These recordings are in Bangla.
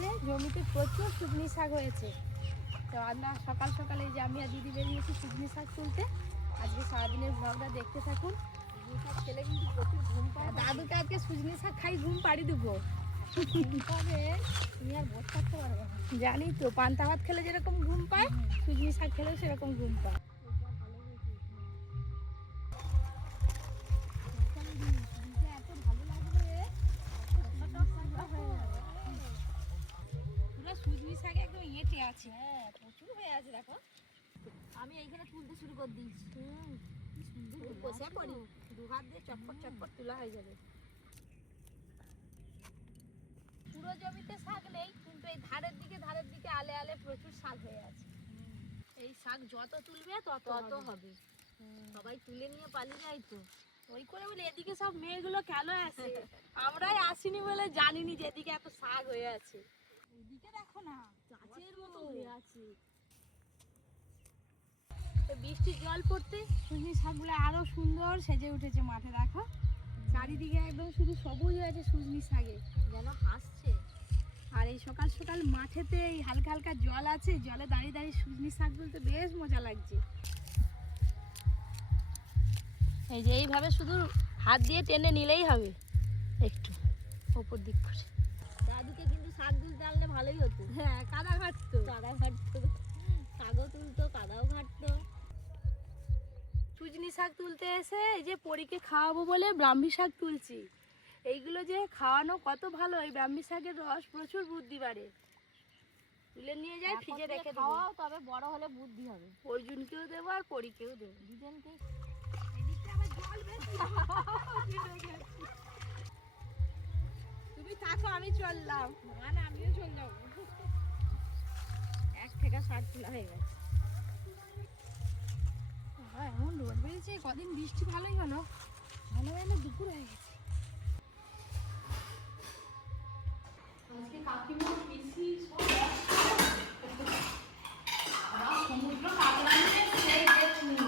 হয়েছে, জমিতে প্রচুর সুজনি শাক হয়েছে। তো আমরা সকাল সকালে যে আমি আর দিদি বেরিয়েছি সুজনি শাক তুলতে। আজকে সারাদিনের ব্লগটা দেখতে থাকুন। সুজনি শাক খেলে কিন্তু প্রচুর ঘুম পায়। দাদুকে আজকে সুজনি শাক খাই ঘুম পাড়ি দেবো। তুমি আর বসে থাকতে পারবে না। জানি তো, পান্তা ভাত খেলে যেরকম ঘুম পায় সুজনি শাক খেলেও সেরকম ঘুম পায়। সুজনি শাকে একদম এঁটে আছে। হ্যাঁ, প্রচুর হয়ে আছে দেখো। আমি এইখানে তুলতে শুরু করে দিয়েছি। বসে পড়ি, দু হাত দিয়ে চটপট চটপট তোলা হয়ে যাবে। পুরো জমিতে শাক নেই, কিন্তু এই ধারের দিকে আলে আলে প্রচুর শাক হয়ে আছে। এই শাক যত তুলবে তত হবে। সবাই তুলে নিয়ে পালিয়ে যায় তো। ওই করে বলে এদিকে সব মেয়েগুলো কেন আসে? আমরাই আসিনি বলে জানিনি যে এদিকে এত শাক হয়ে আছে। এদিকে দেখো না, গাছের মতো হয়ে আছে। বৃষ্টির জল পড়তে সুজনি শাকগুলো আরো সুন্দর সেজে উঠেছে মাঠে। দেখো চারিদিকে একদম শুধু সবুজ হয়েছে সুজনি শাকে, যেন হাসছে। আর এই সকাল সকাল মাঠেতে এই হালকা হালকা জল আছে, জলে দাঁড়িয়ে দাঁড়িয়ে সুজনি শাক তুলতে বেশ মজা লাগছে। এই যে এইভাবে শুধু হাত দিয়ে টেনে নিলেই হবে, একটু ওপর দিক করে। দাদুকে কিন্তু শাক তুলতে আনলে ভালোই হতো। হ্যাঁ, কাদা ঘাটতো শাকও তুলতো, কাদাও ঘাটতো। সুজনি শাক তুলতে এসে এই যে পরীকে খাওয়াবো বলে ব্রাহ্মী শাক তুলছি। এইগুলো যে খাওয়ানো কত ভালো, এই ব্রাহ্মী শাকের রস প্রচুর বুদ্ধি বাড়ে। তুলে নিয়ে যাই ফ্রিজে রেখে দেবো, তবে বড় হলে বুদ্ধি হবে। অর্জুনকেও দেবো আর পরীকেও দেবো, দুজনকে। তুমি থাকো, আমি চললাম। না, আমিও চল যাবো। এক থেকে শাক তোলা হয়ে গেছে। এমন রোদ বেরিয়েছে, কদিন বৃষ্টি ভালোই হলো, ভালো হলে দুপুর হয়ে গেছে। আজকে কাকিমা পিসি সব সমুদ্র কাঁকড়া নিয়ে সেই দেখুন।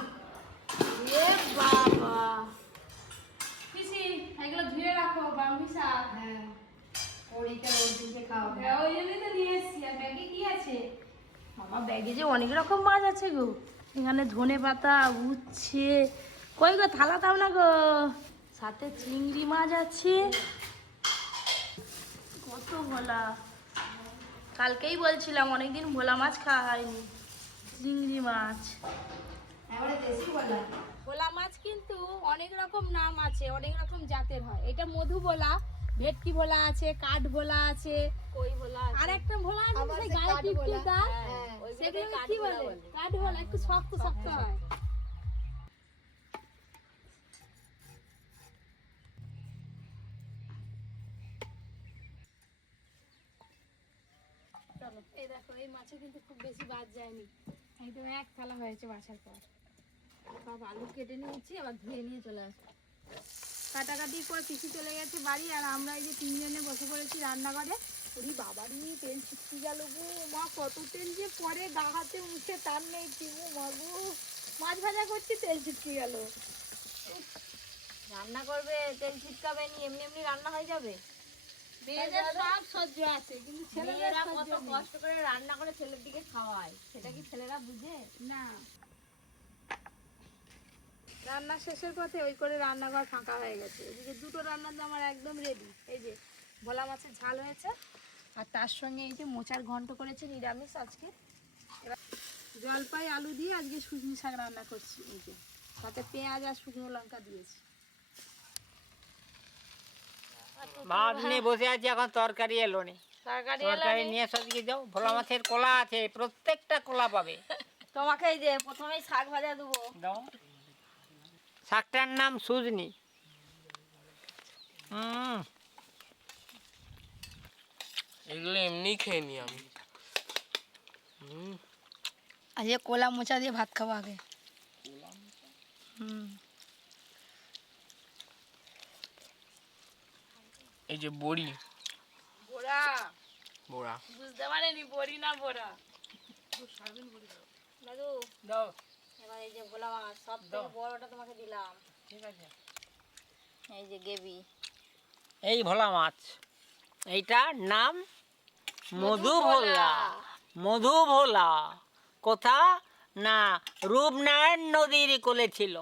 এ বাবা, পিসি এগুলো ধুয়ে রাখো, ব্রাহ্মী শাক। হ্যাঁ, পরীকে রোদিকে খাও। হ্যাঁ, ওই জন্যই তো নিয়ে এসছি। আর ব্যাগে কি আছে? বাবা, ব্যাগে যে অনেক রকম মাছ আছে গো। এখানে ধনে পাতা, উচ্ছে। কই গো, থালা দাও না গো। সাথে চিংড়ি মাছ আছে, কত ভোলা। কালকেই বলছিলাম অনেকদিন ভোলা মাছ খাওয়া হয়নি। চিংড়ি মাছ, ভোলা মাছ কিন্তু অনেক রকম নাম আছে, অনেক রকম জাতের হয়। এটা মধু ভোলা, ভেটকি ভোলা আছে, কাঠ ভোলা আছে, কই ভোলা আছে, আর একটা ভোলা আছে সেই গায়ে টিপটিপটা, সেগুলো কি বলে? কাঠ ভোলা, একটু শক্ত শক্ত হয়। চলো, এই দেখো, এই মাছে কিন্তু খুব বেশি বাদ যায়নি, একদম এক থালা হয়েছে বাছার পর। সব আলু কেটে নিয়েছি, আবার ধুয়ে নিয়ে চলে আসবো। কাটাকাটি করে পিসি চলে গেছে বাড়ি, আর আমরা এই যে তিনজনে বসে পড়েছি রান্নাঘরে। ওরে বাবারি, তেল ছিটকে গেল গো মা, কত তেল যে পরে গা হাতে মুখে, টান নেই চিমু মাগু। মাছ ভাজা করছি, তেল ছিটকে গেল। রান্না করবে, তেল ছিটকাবে নি, এমনি এমনি রান্না হয়ে যাবে। মেয়েদের সব সহ্য আছে, কিন্তু ছেলেরা কত কষ্ট করে রান্না করে ছেলের দিকে খাওয়ায়, সেটা কি ছেলেরা বুঝে? না। রান্না শেষের পথে ওই করে রান্নাঘর ফাঁকা হয়ে গেছে। এদিকে দুটো রান্নার তো আমার একদম রেডি। এই যে ভোলা মাছের ঝাল হয়েছে, আর তার সঙ্গে এই যে মোচার ঘন্ট করেছে নিরামিষ আজকে। এবার জলপাই আলু দিয়ে আজকে সুজনি শাক রান্না করছি। এই যে তাতে পেঁয়াজ আর শুকনো লঙ্কা দিয়েছি। ভাত নিয়ে বসে আছি, এখন তরকারি এলো নি। তরকারি নিয়ে সবদিকে যাও। ভোলা মাছের কলা আছে, প্রত্যেকটা কলা পাবে। তোমাকে এই যে প্রথমেই শাক ভাজা দেবো। দাও। শাকটার নাম সুজনি। এগুলো এমনি খেয়ে নি আমি। আজকে কলা মোচা দিয়ে ভাত খাবো আগে। এই যে বড়ি, বড়া বড়া বুঝতে পারেনি, বড়ি না বড়া। দাদু দাও। এবার এই যে ভোলা মাছ, সব থেকে বড়টা তোমাকে দিলাম। ঠিক আছে। এই যে গেবি, এই ভোলা মাছ, এইটার নাম মধু ভোলা, মধু ভোলা কোথা না রূপনারায়ণ নদীর কোলে ছিল।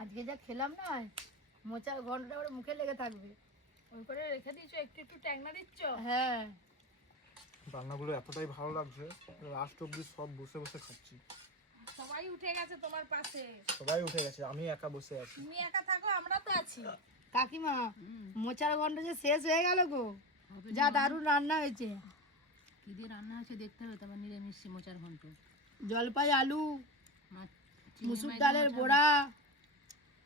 আজকে যা খেলাম না, মোচার ঘন্টটা ওর মুখে লেগে থাকবে। ওই করে রেখে দিয়েছো, একটু একটু ট্যাংনা দিচ্ছ। হ্যাঁ, রান্নাগুলো এতটাই ভালো লাগছে, লাস্ট অব্দি সব বসে বসে খাচ্ছি। সবাই উঠে গেছে তোমার পাশে। সবাই উঠে গেছে, আমি একা বসে আছি। তুমি একা থাকো, আমরা তো আছি। কাকিমা, মোচার ঘন্ট যে শেষ হয়ে গেল গো, যা দারুণ রান্না হয়েছে। কি দিয়ে রান্না হয়েছে দেখতে হবে, তারপর নিরামিষ মোচার ঘন্ট। জলপাই আলু, চিংড়ি মুসুর মাছ ডালের বড়া।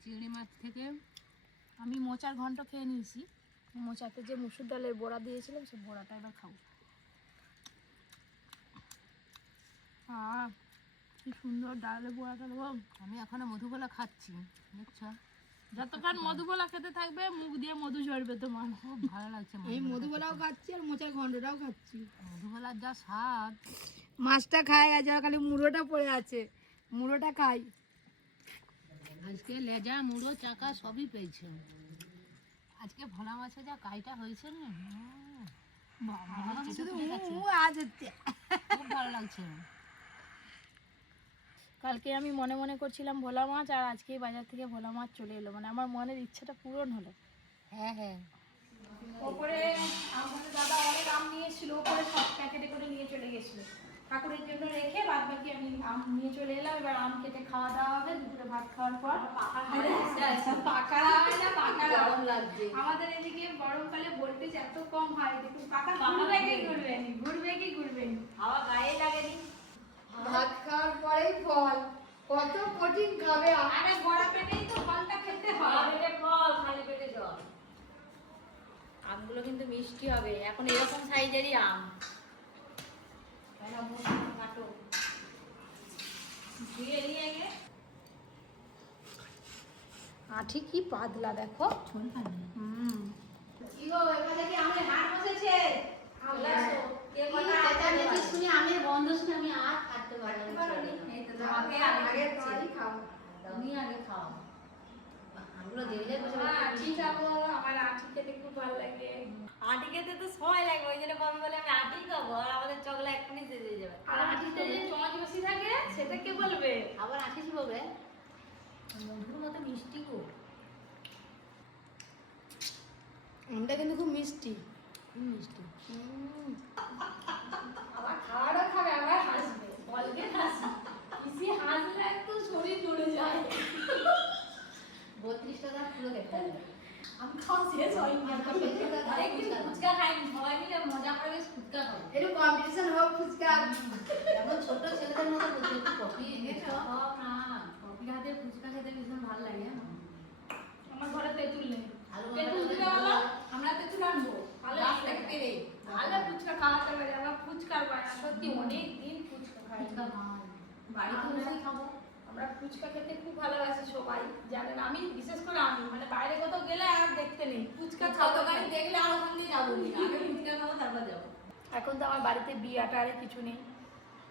চিংড়ি মাছ থেকে আমি মোচার ঘন্ট খেয়ে নিয়েছি, মোচাতে যে মুসুর ডালের বড়া দিয়েছিলাম সে বড়াটা এবার খাবো। কি সুন্দর ডালের বড়াটা দেবো। আমি এখনো মধুকলা খাচ্ছি, বুঝছো? যতক্ষণ মধুকলা খেতে থাকবে মুখ দিয়ে মধু ঝরবে তোমার। খুব ভালো লাগছে এই মধুকলাও খাচ্ছি আর মোচার ঘন্টটাও খাচ্ছি। মধুকলার যা স্বাদ। মাছটা খায় গেছে, খালি মুড়োটা পড়ে আছে, মুড়োটা খাই। আজকে লেজা মুড়ো চাকা সবই পেয়েছে। আজকে ভোলা মাছে যা কাইটা হয়েছে না, শুধু আজ হচ্ছে। খুব ভালো লাগছে। কালকে আমি মনে মনে করছিলাম ভোলা মাছ, আর আজকে বাজার থেকে ভোলা মাছ চলে এলো, মানে আমার মনের ইচ্ছাটা পূরণ হলো। হ্যাঁ হ্যাঁ, ওপরে আমাদের দাদা অনেক আম নিয়ে এসেছিল, ওপরে সব প্যাকেটে করে নিয়ে চলে গেছিলো। ঠাকুরের জন্য রেখে বাদ বাকি আমি আম নিয়ে চলে এলাম। এবার আম কেটে খাওয়া দাওয়া হবে দুপুরে ভাত খাওয়ার পর। পাকারা হয় না, পাকারা লাগছে। আমাদের এদিকে গরমকালে ভোল্টেজ এত কম হয়, দেখুন পাকা ঘুরবে কি ঘুরবে নি, ঘুরবে কি ঘুরবে নি, হাওয়া গায়ে লাগেনি। ভাত খাওয়ার পরেই ফল, কত প্রোটিন খাবে। আরে বড়া পেটেই তো ফলটা খেতে হয়। পেটে ফল, খালি পেটে জল। আমগুলো কিন্তু মিষ্টি হবে, এখন এরকম সাইজেরই আম। আঠি কি পাতলা দেখো। কি গো, এখানে কি আমের হাট বসেছে? শুনি আমের গন্ধ শুনে আমি আর খাতে পারিনি। তুমি আগে খাও। আমগুলো দেখলে আঠি খাবো, আমার আঠি খেতে খুব ভালো লাগে। আটি খেতে তো সময় লাগবে, ওই জন্য আমি বলে আমি আটি খাবো, আর আমাদের চকলা এক্ষুনি শেষ হয়ে যাবে। আর আঠিতে যে চমাচ বেশি থাকে সেটা কে বলবে? আবার আটি কি বলবে? মধুর মতো মিষ্টি গো। আমটা কিন্তু খুব মিষ্টি। মিষ্টি আবার খাওয়ারও খাবে, আবার হাসবে, বলবে হাসি। কিসি হাসলে একটু শরীর জুড়ে যায়। 32 টাকা পুরো দেখতে হবে। আমি খাওয়া শেষ হয়নি। ফুচকা খাইনি, সবাই মিলে মজা করে বেশ ফুচকা খাবো। একটু কম্পিটিশন হোক ফুচকা। এখন ছোট ছেলেদের মতো বলছে একটু কফি এনেছো? না, কফি হাতে ফুচকা খেতে ভীষণ ভালো লাগে। আমার ঘরে তেঁতুল নেই। আলু তেঁতুল দিলে বলো, আমরা তেঁতুল আনবো। তাহলে পেরে তাহলে ফুচকা খাওয়াতে পারি। আমার ফুচকার বায়না, সত্যি অনেক দিন ফুচকা খাই। ফুচকা খাই, বাড়িতে বসেই খাবো। আমরা ফুচকা খেতে খুব ভালোবাসি সবাই জানেন। আমি বিশেষ করে আমি মানে বাইরে কোথাও গেলে আর দেখতে নেই, ফুচকা খাওয়া দোকানে দেখলে আর ওখান দিয়ে যাবো না, আগে ফুচকা খাবো তারপর যাবো। এখন তো আমার বাড়িতে বিয়াটা আর কিছু নেই,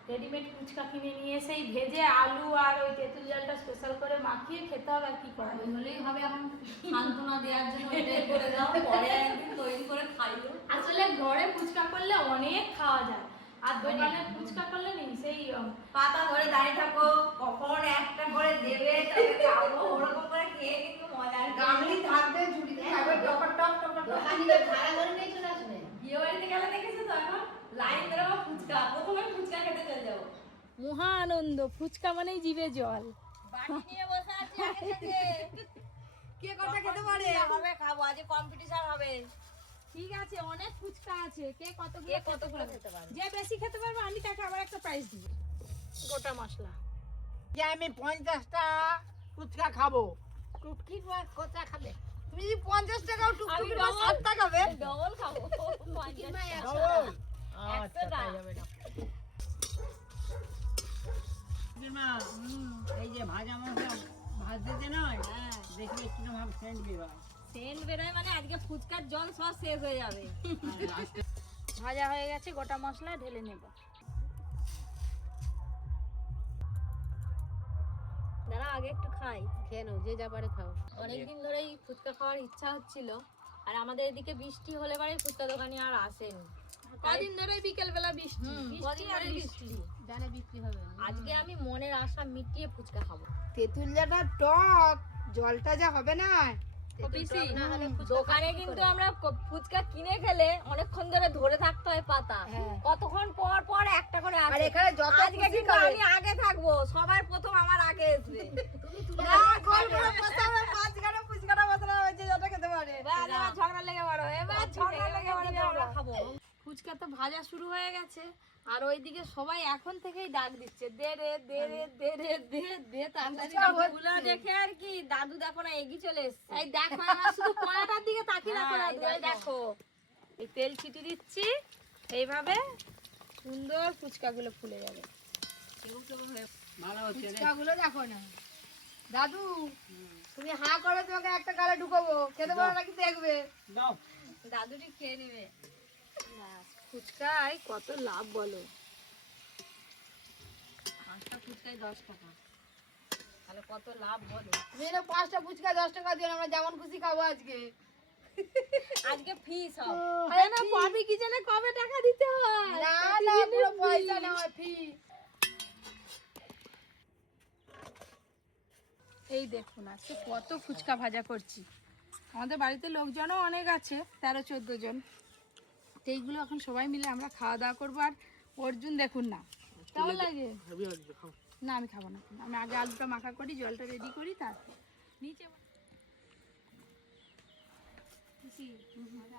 রেডিমেড ফুচকা কিনে নিয়ে এসেই ভেজে আলু আর ওই তেঁতুল জলটা স্পেশাল করে মাখিয়ে খেতে হবে। আর কি করা ওই হলেই হবে। এখন সান্ত্বনা দেওয়ার জন্য ওইটাই করে দাও, পরে একদিন তৈরি করে খাইও। আসলে ঘরে ফুচকা করলে অনেক খাওয়া যায়, আর দোকানে ফুচকা করলে নেই সেই পাতা ধরে দাঁড়িয়ে থাকো, কখন একটা করে দেবে তবে খাবো, ওরকম করে খেয়ে কিন্তু মজা। গামলি থাকবে, ঝুড়িতে থাকবে, টপর টপ টপর টপ। দোকানিদের ভাড়া করে নিয়ে চলে আসবে। বিয়ে বাড়িতে গেলে দেখেছো তো এখন লাইন ধরে ফুচকা, প্রথমে ফুচকা খেতে চলে যাবো। মহা আনন্দ, ফুচকা মানেই জিভে জল। বাটি নিয়ে বসে আছি আগে থেকে। কে কটা খেতে পারে? হবে খাবো, আজ কম্পিটিশন হবে। ঠিক আছে, অনেক ফুচকা আছে, কে কতগুলো কে কতগুলো খেতে পারে। যে বেশি খেতে পারবে আমি তাকে আবার একটা প্রাইজ দিব, গোটা মশলা। যে আমি 50টা ফুচকা খাবো, টুটকি কোথা খাবে? তুমি যদি 50 টাকাও টুকটুকি 60 খাবে, ডবল খাবো। আচ্ছা, তাই হবে না। এই যে ভাজা মশলা ভাজতে নয়, দেখি একটু ভাব সেন্ট দিবা। সেন্ট বেরোয় মানে আজকে ফুচকার জল সব শেষ হয়ে যাবে। ভাজা হয়ে গেছে, গোটা মশলা ঢেলে নেব। দাঁড়া আগে একটু খাই। খেয়ে নাও, যে যা পারে খাও। অনেকদিন ধরেই ফুচকা খাওয়ার ইচ্ছা হচ্ছিল, আর আমাদের এদিকে বৃষ্টি হলে পরে ফুচকা দোকানি আর আসেনি। কদিন ধরে বিকেল বেলা বৃষ্টি কদিন ধরে বৃষ্টি। জানে বিক্রি হবে না। আজকে আমি মনের আশা মিটিয়ে ফুচকা খাবো। তেঁতুলিয়াটা টক, জলটা যা হবে না। পিসি, দোকানে কিন্তু আমরা ফুচকা কিনে খেলে অনেকক্ষণ ধরে ধরে থাকতে হয় পাতা, কতক্ষণ পর পর একটা করে আসে। আর এখানে যত আজকে কিন্তু আমি আগে থাকবো, সবার প্রথম আমার আগে আসবে। এবার ঝগড়া লেগে বড়, এবার ঝগড়া লেগে বড়, আমরা খাবো। ফুচকা তো ভাজা শুরু হয়ে গেছে, আর ওইদিকে সবাই এখন থেকেই ডাক দিচ্ছে, দে রে দে রে দে রে দে দে তাড়াতাড়ি। ফুলা দেখে আর কি, দাদু দেখো না এগিয়ে চলে এসছে। এই দেখো, আমার শুধু কড়াটার দিকে তাকিয়ে রাখো না, এই দেখো, এই তেল ছিটি দিচ্ছি, এইভাবে সুন্দর ফুচকাগুলো ফুলে যাবে। ফুচকাগুলো দেখো না দাদু, তুমি হা করো, তোমাকে একটা গালে ঢুকাবো, খেতে পারো নাকি দেখবে। দাও। দাদুটি খেয়ে নেবে। ফুচকায় কত লাভ বলো, 5টা ফুচকায় 10 টাকা, তাহলে কত লাভ বলো। তুমি না 5টা ফুচকা 10 টাকা দিও, আমরা যেমন খুশি খাবো আজকে। আজকে ফি সব। আরে না, পপি কিচেনে কবে টাকা দিতে হয়? না না, পুরো পয়সা নেওয়া ফি। এই দেখুন আজকে কত ফুচকা ভাজা করছি। আমাদের বাড়িতে লোকজনও অনেক আছে, 13-14 জন। তো এইগুলো এখন সবাই মিলে আমরা খাওয়া দাওয়া করবো। আর অর্জুন দেখুন না, কেমন লাগে? না আমি খাবো না, আমি আগে আলুটা মাখা করি, জলটা রেডি করি, তারপর নিচে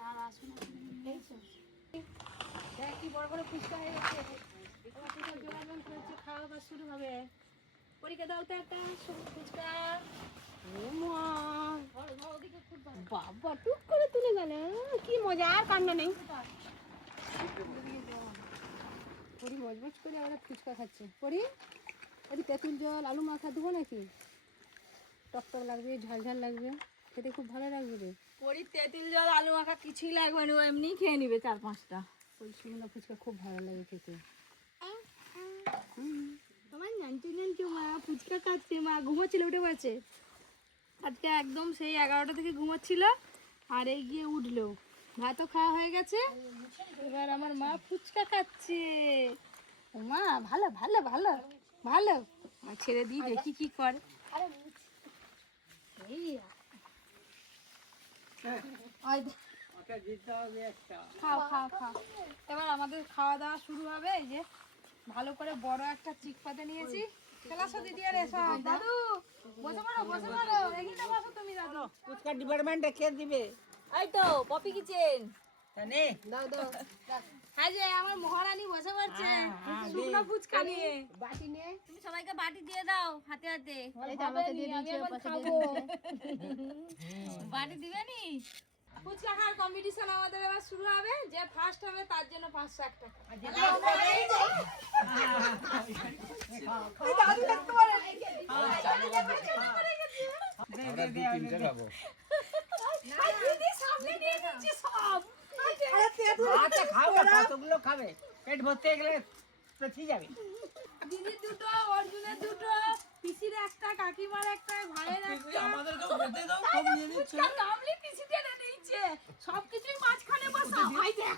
আর আসুন। দেখ কি বড় বড় ফুচকা হয়ে গেছে, জোগাড় করেছে, খাওয়া দাওয়া শুরু হবে। পরীক্ষা দাও তো একটা ফুচকা। বাবা টুক করে তুলে গেল, কি মজা, আর কান্না নেই। পরি মজবুত করে আমরা ফুচকা খাচ্ছে। পরি এটি তেঁতুল জল আলু মাখা দেবো নাকি? টকটক লাগবে, ঝাল লাগবে, খেতে খুব ভালো লাগবে রে। পরি তেঁতুল জল আলু মাখা কিছুই লাগবে না, ও এমনি খেয়ে নিবে 4-5টা। ওই শুকনো ফুচকা খুব ভালো লাগে খেতে। তোমার জানতে মা ফুচকা খাচ্ছে, মা ঘুমোচ্ছিল, উঠে পড়েছে আজকে একদম সেই 11টা থেকে ঘুমোচ্ছিল, আর এই গিয়ে উঠলো। ভাতও খাওয়া হয়ে গেছে, এবার আমার মা ফুচকা খাচ্ছে। ও মা ভালো ভালো ভালো ভালো, আর ছেড়ে দিই দেখি কি করে। খাও খাও খাও, এবার আমাদের খাওয়া দাওয়া শুরু হবে। এই যে ভালো করে বড় একটা চিক পাতে নিয়েছি। চলাসো দিদি, আর এসো। দাদু বসে পড়ো, বসে পড়ো, এগিয়ে বসো তুমি দাদু। ফুচকা ডিপার্টমেন্টে কে দিবে? এই তো পপি কিচেন। জানি? দাও দাও, হ্যাঁ যে আমার মহারানী বসে পড়ছে শুকনো ফুচকা নিয়ে। বাটি নে। তুমি সবাইকে বাটি দিয়ে দাও হাতে হাতে। এই তো আমাকে দিয়ে আমি দিয়েছে, এখন পাশে খাবো। দিয়ে বাটি দিবে নি? ফুচকা খাওয়ার কম্পিটিশন আমাদের এবার শুরু হবে, যে ফার্স্ট হবে তার জন্য 501 টাকা। সামনে নিয়ে নিচ্ছি সব। আচ্ছা খাও, কতগুলো খাবে? পেট ভর্তি হয়ে গেলে তো ঠিক যাবে। দিদির দুটো, অর্জুনের দুটো, পিসির একটা, কাকিমার একটা, ভাইয়ের একটা। আমাদেরকেও খেতে দাও, সব নিয়ে নিচ্ছে। ফুচকা কামলি পিসি টেনে নিচ্ছে, সবকিছুই মাঝখানে বসা। ভাই দেখ,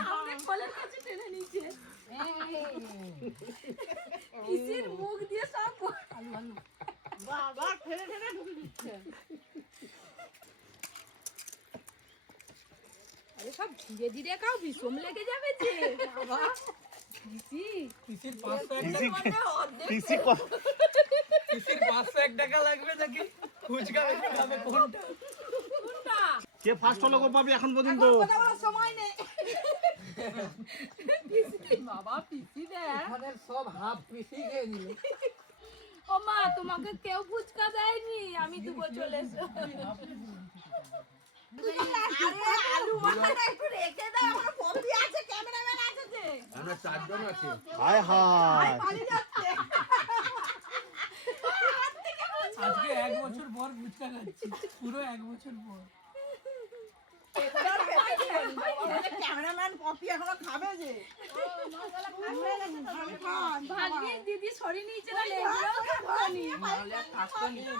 সামনে কোলের কাছে টেনে নিচ্ছে। পিসির মুখ দিয়ে সব বাবা ঠেলে ঠেলে ঢুকে দিচ্ছে। আরে সব ধীরে ধীরে খাও, বিষম লেগে যাবে যে। বাবা পিসি, পিসির 501 টাকা লাগবে নাকি? ফুচকা বেশি খাবে কোনটা? কোনটা? কে ফার্স্ট হলো গো পাবি এখন পর্যন্ত? কথা বলার সময় নেই। পিসি, বাবা পিসি দেখ। আমাদের সব হাফ পিসি খেয়ে নিল। ও মা, তোমাকে কেউ ফুচকা দেয়নি, আমি দুপুর চলে এসো। আলু মাখাটা একটু রেখে দাও, আমার পপি আছে, ক্যামেরাম্যান আছে যে। আমরা 4 জন আছি। হায় হায়, পালিয়ে যাচ্ছে। আজকে 1 বছর পর ফুচকা খাচ্ছি, পুরো 1 বছর পর। ক্যামেরাম্যান পপি এখনো খাবে যে ভাগ্যিস দিদি সরিয়ে নিয়েছে না লেগুলোও খাবনি।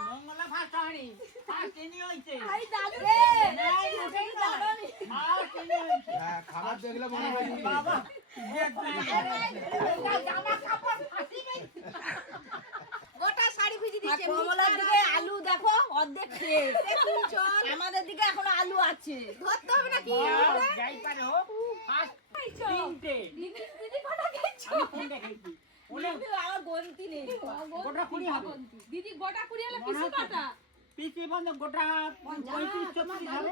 মঙ্গলা ফার্স্ট হয়নি, ফার্স্ট ইনি হইছে। এই দাদু রে ফার্স্ট ইনি হইছে। হ্যাঁ খাবার দেখলে মনে হয় কি বাবা গোটা শাড়ি ভিজি দিচ্ছে কমলার দিকে আলু দেখো অর্ধেক শেষ আমাদের দিকে এখনো আলু আছে ধরতে হবে নাকি যাই পারে হোক, ফার্স্ট তিনটে। দিদি কটা খেয়েছো? আমি কোনটা খেয়েছি? ওলে আমার গন্তি নেই গোটা 20 হবে। দিদি গোটা কুড়ি হলে পিসু কটা? পিসি বন্ধ গোটা 35-36 হবে।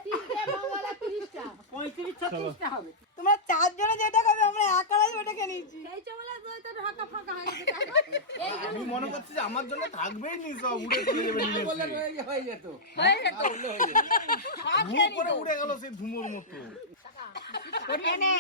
35-36টা হবে। তোমরা চারজনে যেটা খাবে আমরা একাই ওটা খেয়ে নিয়েছি খেয়েছো বলে তো ঢাকা ফাঁকা হয়ে গেছে। আমি মনে করছি যে আমার জন্য থাকবেই নি, সব উড়ে চলে যাবে নিয়ে এসে। হয়ে যেত ধুম করে উড়ে গেল সেই ধুমোর মতো। এনে